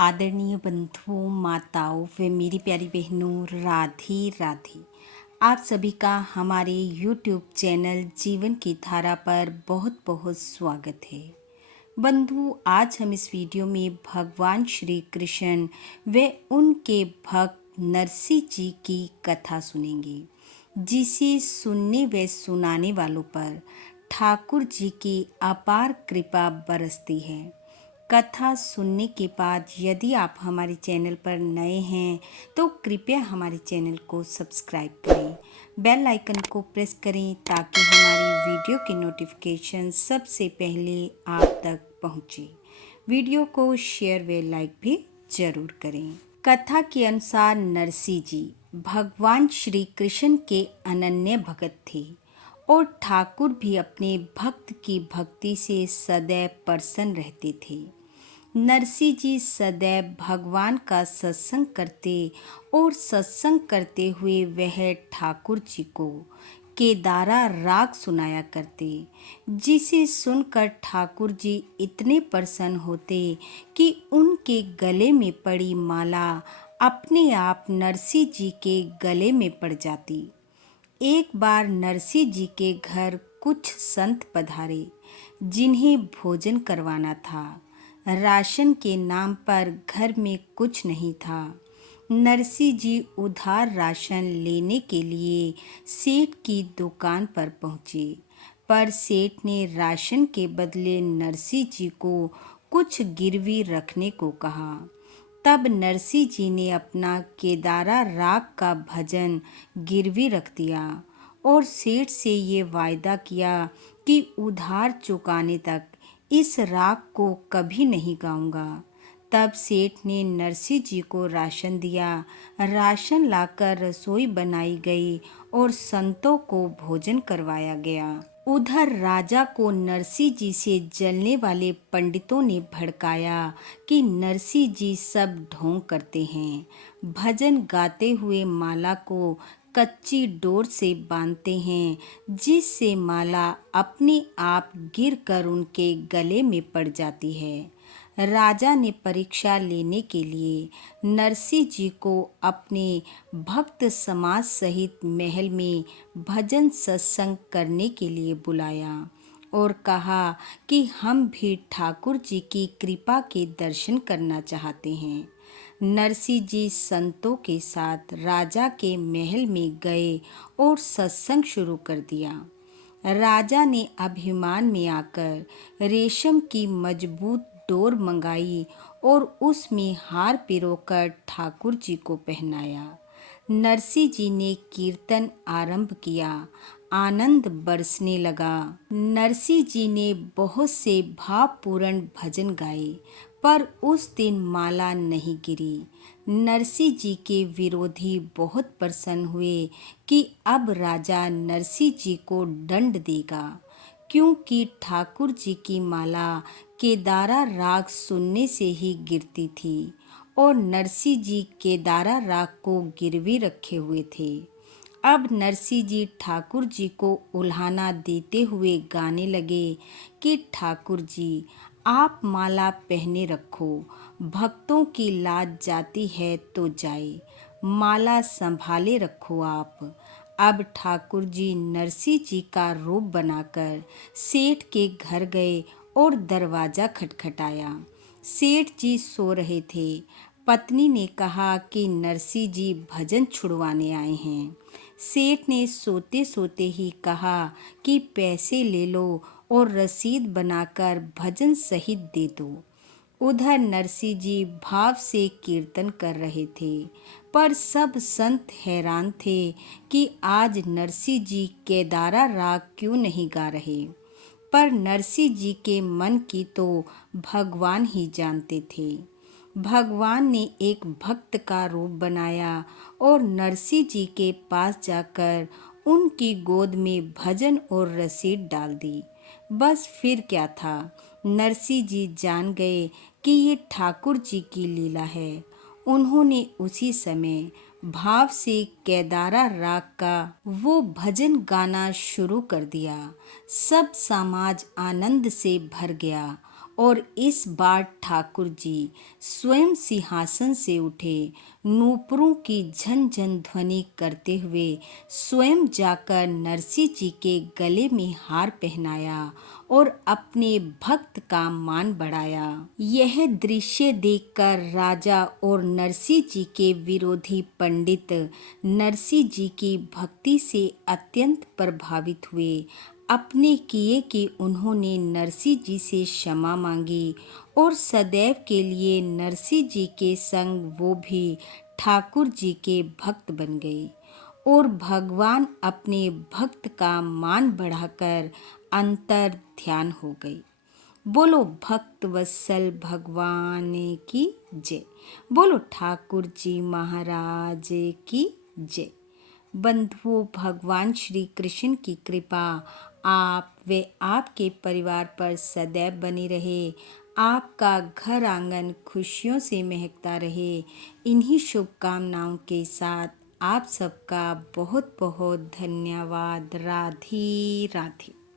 आदरणीय बंधुओं, माताओं व मेरी प्यारी बहनों, राधे राधे। आप सभी का हमारे YouTube चैनल जीवन की धारा पर बहुत बहुत स्वागत है। बंधु, आज हम इस वीडियो में भगवान श्री कृष्ण व उनके भक्त नरसिंह जी की कथा सुनेंगे, जिसे सुनने व सुनाने वालों पर ठाकुर जी की अपार कृपा बरसती है। कथा सुनने के बाद यदि आप हमारे चैनल पर नए हैं तो कृपया हमारे चैनल को सब्सक्राइब करें, बेल आइकन को प्रेस करें ताकि हमारी वीडियो की नोटिफिकेशन सबसे पहले आप तक पहुंचे। वीडियो को शेयर व लाइक भी जरूर करें। कथा के अनुसार नरसिंह जी भगवान श्री कृष्ण के अनन्य भक्त थे और ठाकुर भी अपने भक्त की भक्ति से सदैव प्रसन्न रहते थे। नरसिंह जी सदैव भगवान का सत्संग करते और सत्संग करते हुए वह ठाकुर जी को केदारा राग सुनाया करते, जिसे सुनकर ठाकुर जी इतने प्रसन्न होते कि उनके गले में पड़ी माला अपने आप नरसिंह जी के गले में पड़ जाती। एक बार नरसिंह जी के घर कुछ संत पधारे, जिन्हें भोजन करवाना था। राशन के नाम पर घर में कुछ नहीं था। नरसिंह जी उधार राशन लेने के लिए सेठ की दुकान पर पहुंचे, पर सेठ ने राशन के बदले नरसिंह जी को कुछ गिरवी रखने को कहा। तब नरसिंह जी ने अपना केदारा राग का भजन गिरवी रख दिया और सेठ से ये वायदा किया कि उधार चुकाने तक इस राग को कभी नहीं गाऊंगा। तब सेठ ने नरसिंह जी को राशन दिया। राशन लाकर रसोई बनाई गई और संतों को भोजन करवाया गया। उधर राजा को नरसिंह जी से जलने वाले पंडितों ने भड़काया कि नरसिंह जी सब ढोंग करते हैं, भजन गाते हुए माला को कच्ची डोर से बांधते हैं, जिससे माला अपने आप गिरकर उनके गले में पड़ जाती है। राजा ने परीक्षा लेने के लिए नरसिंह जी को अपने भक्त समाज सहित महल में भजन सत्संग करने के लिए बुलाया और कहा कि हम भी ठाकुर जी की कृपा के दर्शन करना चाहते हैं। नरसिंह जी संतों के साथ राजा के महल में गए और सत्संग शुरू कर दिया। राजा ने अभिमान में आकर रेशम की मजबूत डोर मंगाई और उसमें हार पिरोकर ठाकुर जी को पहनाया। नरसिंह जी ने कीर्तन आरंभ किया। आनंद बरसने लगा। नरसिंह जी ने बहुत से भावपूर्ण भजन गाए, पर उस दिन माला नहीं गिरी। नरसिंह जी के विरोधी बहुत प्रसन्न हुए कि अब राजा नरसिंह जी को दंड देगा, क्योंकि ठाकुर जी की माला केदारा राग सुनने से ही गिरती थी और नरसिंह जी केदारा राग को गिरवी रखे हुए थे। अब नरसिंह जी ठाकुर जी को उल्हाना देते हुए गाने लगे कि ठाकुर जी, आप माला पहने रखो, भक्तों की लाज जाती है तो जाए, माला संभाले रखो आप। अब ठाकुर जी नरसिंह जी का रूप बनाकर सेठ के घर गए और दरवाजा खटखटाया। सेठ जी सो रहे थे। पत्नी ने कहा कि नरसिंह जी भजन छुड़वाने आए हैं। सेठ ने सोते सोते ही कहा कि पैसे ले लो और रसीद बनाकर भजन सहित दे दो। उधर नरसिंह जी भाव से कीर्तन कर रहे थे, पर सब संत हैरान थे कि आज नरसिंह जी केदारा राग क्यों नहीं गा रहे। पर नरसिंह जी के मन की तो भगवान ही जानते थे। भगवान ने एक भक्त का रूप बनाया और नरसिंह जी के पास जाकर उनकी गोद में भजन और रसीद डाल दी। बस फिर क्या था, नरसिंह जी जान गए कि ये ठाकुर जी की लीला है। उन्होंने उसी समय भाव से केदारा राग का वो भजन गाना शुरू कर दिया। सब समाज आनंद से भर गया और इस बार ठाकुर जी स्वयं सिंहासन से उठे, नूपुरों की झनझन ध्वनि करते हुए स्वयं जाकर नरसिंह जी के गले में हार पहनाया और अपने भक्त का मान बढ़ाया। यह दृश्य देखकर राजा और नरसिंह जी के विरोधी पंडित नरसिंह जी की भक्ति से अत्यंत प्रभावित हुए। अपने किए कि उन्होंने नरसिंह जी से क्षमा मांगी और सदैव के लिए नरसिंह जी के संग वो भी ठाकुर जी के भक्त बन गए और भगवान अपने भक्त का मान बढ़ाकर अंतर ध्यान हो गई। बोलो भक्त वत्सल भगवान की जय। बोलो ठाकुर जी महाराज की जय। बंधुओं, भगवान श्री कृष्ण की कृपा आप व आपके परिवार पर सदैव बनी रहे। आपका घर आंगन खुशियों से महकता रहे। इन्हीं शुभकामनाओं के साथ आप सबका बहुत बहुत धन्यवाद। राधे राधे।